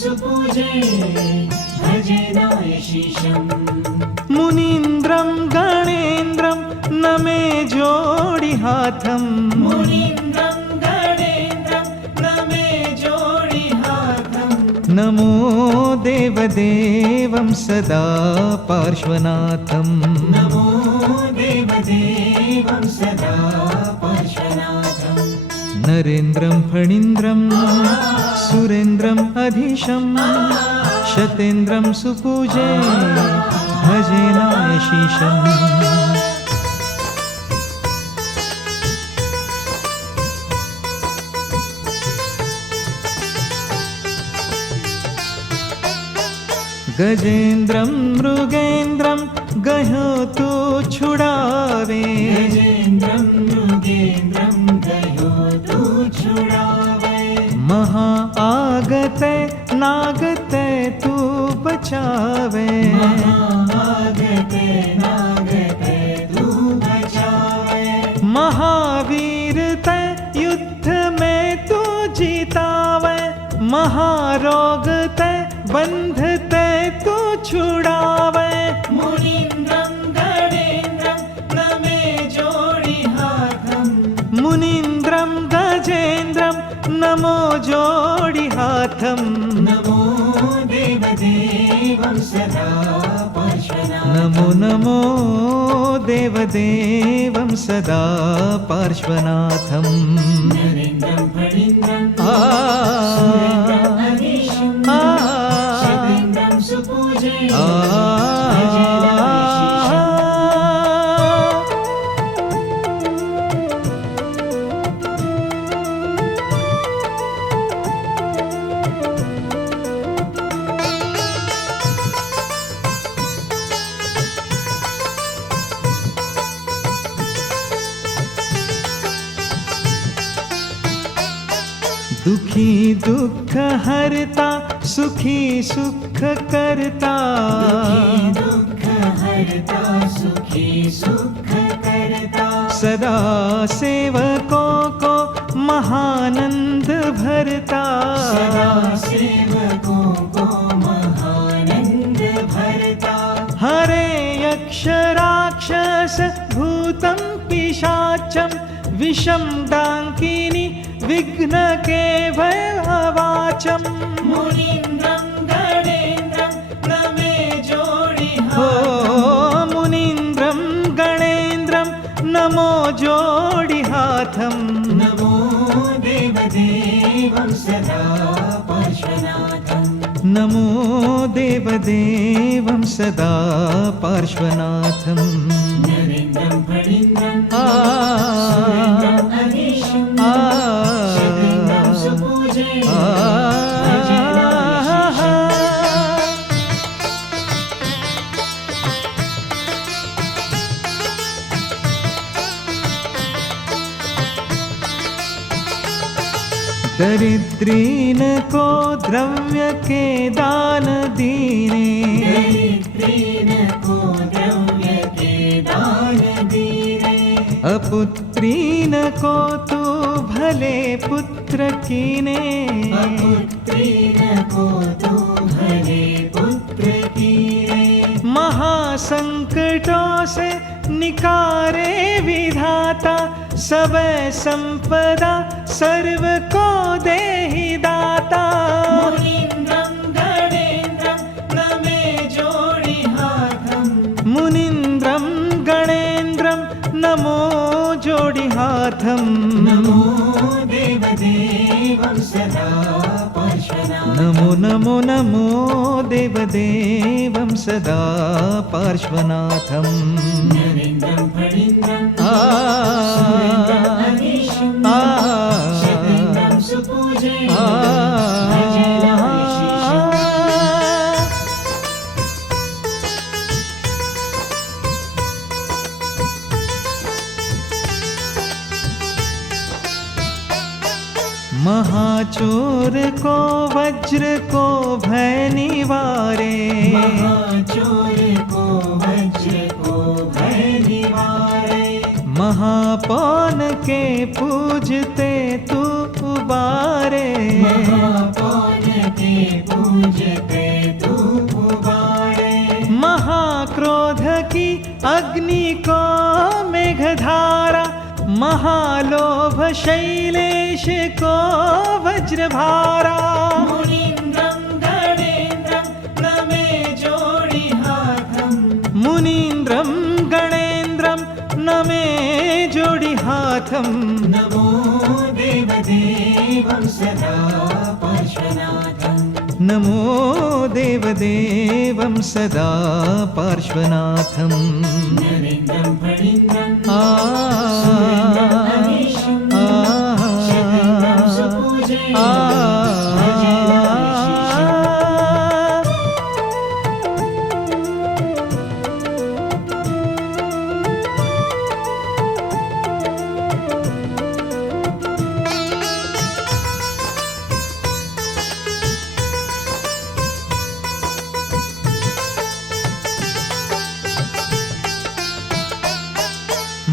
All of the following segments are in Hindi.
सुपूजे भजेनायशीशम् मुनीन्द्रं गणेन्द्रं नमे जोड़ी हाथम मुनीन्द्रं गणेन्द्रं नमे जोड़ी हाथम् नमो देवदेवं सदा पार्श्वनाथं नमो देवदेवं सदा पार्श्वनाथम् नरेन्द्रं फणीन्द्रं सुरेन्द्रम् अधीशं शतेन्द्रं सुपूजे भजेनायशीशम् गजेन्द्रं मृगेन्द्रं गह्यो तु छुड़ावे गजेन्द्रं मृगेन्द्रं गयो तु छुड़ावे महा आगते नागते तू बचावे महागते नागते तू बचावे महावीर ते युद्ध में तू जीतावे महारोग ते बंध ते तू छुड़ावे मुनीन्द्रं गणेन्द्रं नमे जोड़ी हाथम् मुनीन्द्रं गजेन्द्रं नमो जोड़ी हाथम नमो देवदेवं सदा पार्श्वनाथम् नमो नमो देवदेवं सदा पार्श्वनाथं नरेन्द्रं फणीन्द्रं आ शतेन्द्रं सुपूजे दुखी दुख हरता सुखी सुख करता दुख हरता सुखी सुख करता सदा सेवकों को महानंद भरता सदा सेवकों को महानंद भरता हरे यक्ष राक्षस भूतं पिशाचं विषं डांकिनी विघ्न केवलवाचम् मुनीन्द्रं गणेन्द्रं नमे जोड़ी हो मुनीन्द्रं गणेन्द्रं नमो जोड़ी हाथं नमो देवदेवं सदा पार्श्वनाथम् नमो देवदेवं सदा पार्श्वनाथं नरेन्द्रं फणीन्द्रं सुरेन्द्रम् अधीशं शतेन्द्रं सुपूजे दरिद्रीन को द्रव्य के दान दीने दरिद्रीन को द्रव्य के दान दीने अपुत्रीन को तू भले पुत्र कीने अपुत्रीन को तू भले पुत्र कीने महासंकटों से निकारे विधाता सब संपदा सर्व को देहि दाता मुनीन्द्रं गणेन्द्रं नमे जोड़ी हाथम् मुनीन्द्रं गणेन्द्रं नमो जोड़ी हाथं नमो देवदेवं सदा पार्श्वनाथम् नमो नमो नमो देवदेवं सदा पार्श्वनाथं नरेन्द्रं फणीन्द्रं सुरेन्द्रम् अधीशं शतेन्द्रं सुपूजे भजेनायशीशम् महाचोर को वज्र को भय निवारे महाचोर को वज्र को भय निवारे महापौन के पूजते तू उबारे महापौन के पूजते धूप बारे। महाक्रोध की अग्नि को मेघधारा, महालोभ शैलेश को वज्रभारा। मुनीन्द्रं गणेन्द्रं नमे जोड़ी हाथं। मुनीन्द्रं गणेन्द्रं नमे जोड़ी हाथं। नमो देवदेवं सदा पार्श्वनाथं। नमो देवदेवं सदा पार्श्वनाथम्। नरेन्द्रं फणीन्द्रं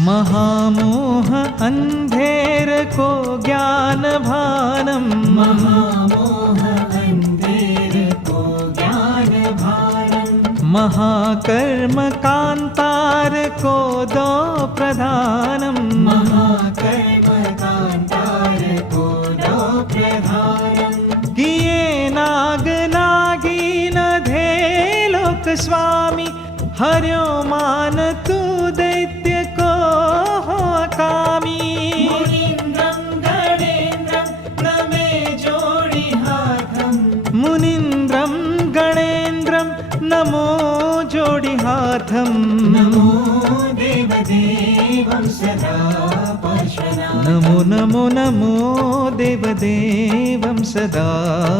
महामोह अंधेर को ज्ञान भानम। महामोह अंधेर को ज्ञान भानम। महाकर्म कांतार को दो प्रधानम। महाकर्म कांतार को दो प्रधानम। किए नाग नागीन धे लोक स्वामी, हर्यो मान तू दैत्य को हो कामी। मुनीन्द्रं गणेन्द्रं नमे जोड़ी हाथं। मुनीन्द्रं गणेन्द्रं नमो जोड़ी हाथं। नमो देवदेवं सदा पार्श्वनाथं। नमो नमो नमो देवदेवं सदा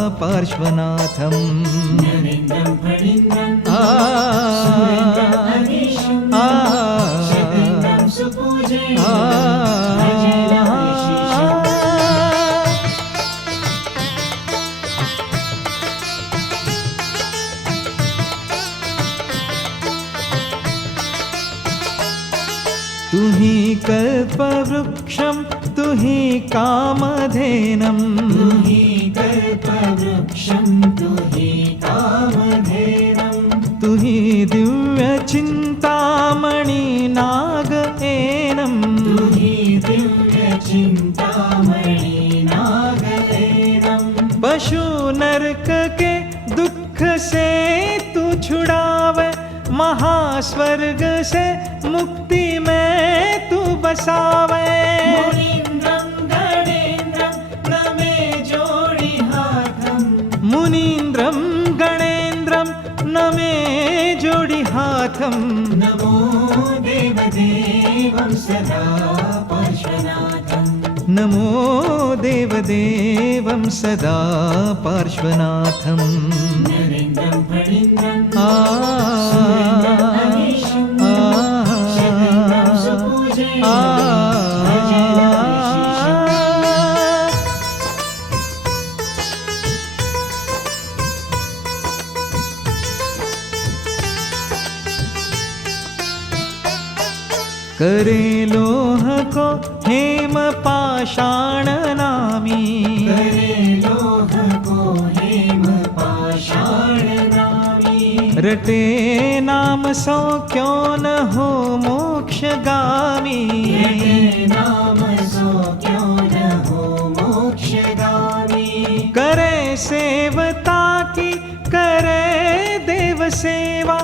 पार्श्वनाथम्। नरेन्द्रं फणीन्द्रं शतेन्द्रं सुपूजे तुहि कल्पवृक्षं तुहि कामधेनं। तुहि कल्पवृक्षं तुहि कामधेनं। तुहि दिव्यचिन्तामणि नागएनं। तुहि दिव्यचिन्तामणि नागएनं। पशु नरक के दुख से तू छुड़ावे, महास्वर्ग से मुक्ति में तू बसावे। मुनीन्द्रं गणेन्द्रं नमे जोड़ी हाथं। मुनीन्द्रं गणेन्द्रं नमे जोड़ी हाथं। नमो देवदेवं सदा पार्श्वनाथं। नमो देवदेवं सदा पार्श्वनाथम्। नरेन्द्रं फणीन्द्रं शतेन्द्रं सुपूजे करे लोह को हेम पाषाण नामी। करे लोह को हेम पाषाण नामी। रटे नाम सो क्यों न हो मोक्षगामी। रटे नाम सो क्यों न हो मोक्षगामी। करे सेवता की करे देव सेवा,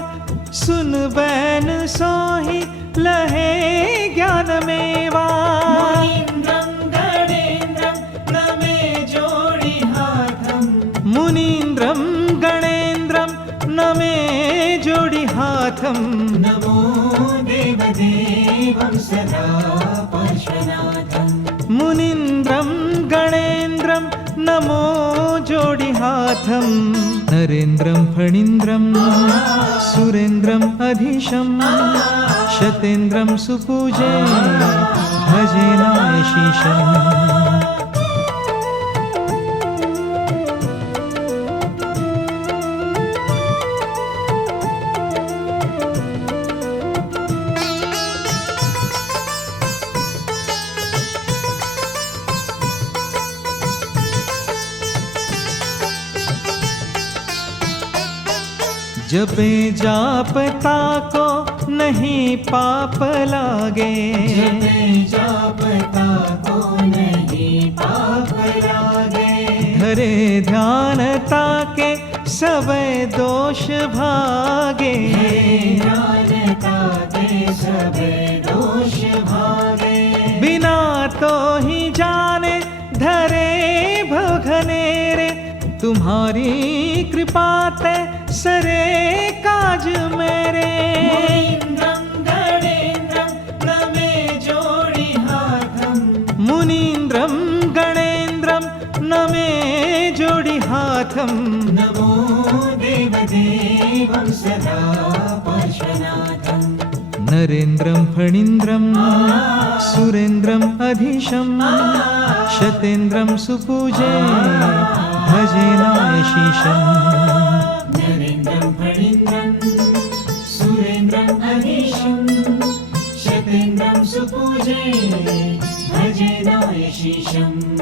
सुन बैन सोहि लहे ज्ञान मेवा। मुनीन्द्रं गणेन्द्रं नमे जोड़ी हाथं। मुनीन्द्रं गणेन्द्रं नमे जोड़ी हाथं। नमो देवदेवं सदा पार्श्वनाथं। मुनीन्द्रं गणेन्द्रं नमो जोड़ी हाथं। नरेन्द्रं फणीन्द्रं सुरेन्द्रम् अधीशं, शतेन्द्रं सुपूजे भजेनाशिषम्। जपे जापता को नहीं पाप लागे, जपे जापता को नहीं पाप लागे, धरे ध्यानता के सब दोष भागे, ज्ञानता के सब दोष भागे, बिना तो ही जाने धरे भघनेरे, तुम्हारी कृपा ते सरे काज मेरे। मुनीन्द्रं गणेन्द्रं नमे जोड़ी हाथम, मुनीन्द्रं गणेन्द्रं नमे जोड़ी हाथम, नमो देवदेवं सदा पार्श्वनाथं, नरेन्द्रं फणीन्द्रं सुरेन्द्रम् अधीशं, शतेन्द्रं सुपूजे भजे नायशीशम्। नरेन्द्रं फणीन्द्रं सुरेन्द्रम् अधीशं, शतेन्द्रं सुपूजे भजे नायशीशम्।